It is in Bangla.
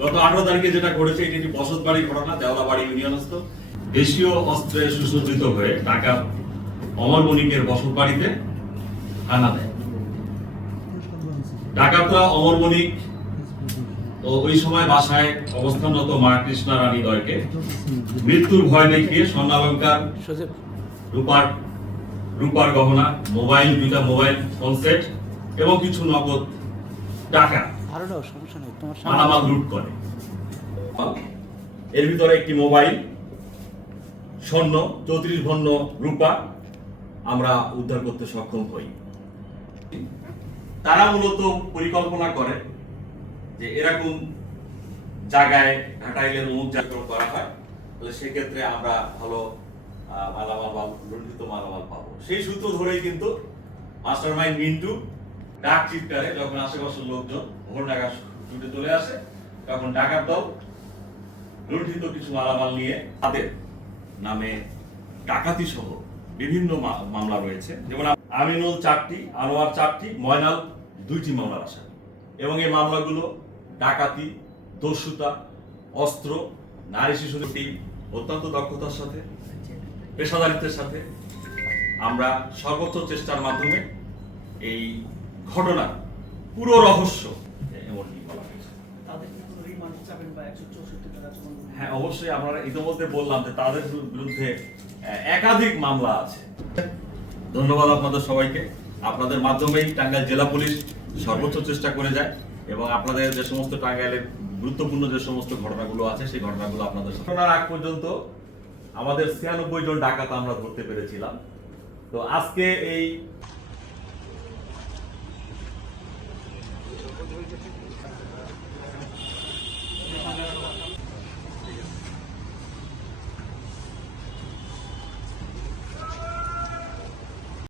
গত আঠারো তারিখে যেটা ঘটেছে, এটি একটি বসত বাড়ি ঘটনা ইউনিয়নস্থ। দেশীয় অস্ত্রে সুসজ্জিত হয়ে ঢাকা অমর বণিকের বসত বাড়িতে হানা দেয়। ডাকাতরা অমর বণিক ও ওই সময় বাসায় অবস্থানরত মা কৃষ্ণা রানী দয়কে মৃত্যুর ভয় দেখিয়ে স্বর্ণালঙ্কার রূপার রূপার গহনা, মোবাইল, দুইটা মোবাইল, ফোন সেট এবং কিছু নগদ টাকা আরও সমস্যা নেই তোমার মালামাল লুট করে। এর ভিতরে একটি মোবাইল স্বর্ণ চৌত্রিশ ভন্ন রূপা আমরা উদ্ধার করতে সক্ষম হই। তারা মূলত পরিকল্পনা করে যে এরকম জায়গায় ঘাটাইলের মুখ জাগরণ করা হয় তাহলে সেক্ষেত্রে আমরা ভালো মালামাল বা লুণ্ঠিত মালামাল পাবো। সেই সূত্র ধরেই কিন্তু মাস্টার মাইন্ড মিন্টু ডাক চিৎকারে যখন আশেপাশের লোকজন ভোর নাগা ছুটে চলে আসে, তখন ডাকাত দল লুণ্ঠিত কিছু মালামাল নিয়ে তাদের নামে ডাকাতি সহ বিভিন্ন মামলা রয়েছে। যেমন আমিনুল চারটি, আনোয়ার চারটি, ময়নাল দুইটি মামলার আসামি। এবং এই মামলাগুলো ডাকাতি, দস্যুতা, অস্ত্র, নারী শিশুদের টিম অত্যন্ত দক্ষতার সাথে, পেশাদারিত্বের সাথে আমরা সর্বোচ্চ চেষ্টার মাধ্যমে এই ঘটনার পুরো রহস্য। এমনটি বলা হয়েছে হ্যাঁ অবশ্যই আমরা ইতিমধ্যে বললাম যে তাদের বিরুদ্ধে একাধিক মামলা আছে। ধন্যবাদ আপনাদের সবাইকে। আপনাদের মাধ্যমেই টাঙ্গাইল জেলা পুলিশ সর্বোচ্চ চেষ্টা করে যায় এবং আপনাদের যে সমস্ত টাঙ্গাইলের গুরুত্বপূর্ণ যে সমস্ত ঘটনাগুলো আছে সেই ঘটনাগুলো আপনাদের ঘটনার আগ পর্যন্ত আমাদের ছিয়ানব্বই জন ডাকাত আমরা ধরতে পেরেছিলাম। তো আজকে এই different